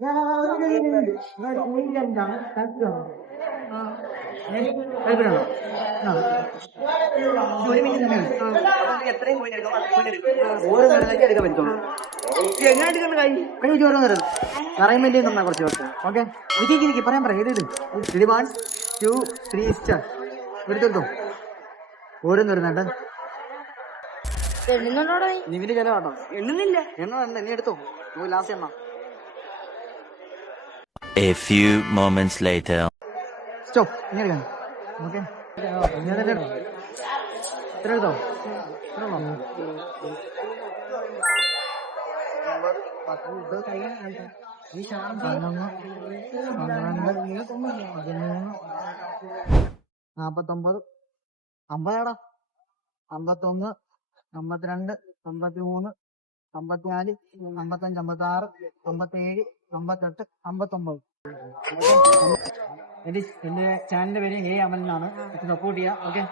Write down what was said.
ഒരു മിനിറ്റ് എത്രയും പോയിന്റ് ഓരോ നിരക്ക് എടുക്കാൻ പറ്റുള്ളൂ. എങ്ങനെ എടുക്കുന്ന കൈ വെച്ച് ഓരോ നിരം പറയുമ്പോൾ തന്നാ കുറച്ച് പേർക്ക്. ഓക്കെ എനിക്ക് പറയാൻ പറയാം. ഏത് 1 2 3 സ്റ്റാർ എടുത്തെടുത്തോ. ഓരോന്ന് വരുന്നുണ്ട്. നിവിന്റെ ചില കേട്ടോ എണ്ണുന്നില്ല. എണ്ണ വേണ്ട, നീ എടുത്തോ. ലാസ്റ്റ് എണ്ണ. A few moments later. Stop. ഇങ്ങനെ എടുക്കാം. ഓക്കെ ഇത്ര എടുത്തോ. നാപ്പത്തൊമ്പത് 50 51 52 53 54 55 56 57 58 59. എന്റെ ചാനലിന്റെ പേര് അമൽ എന്നാണ്. സപ്പോർട്ട് ചെയ്യാം. ഓക്കെ.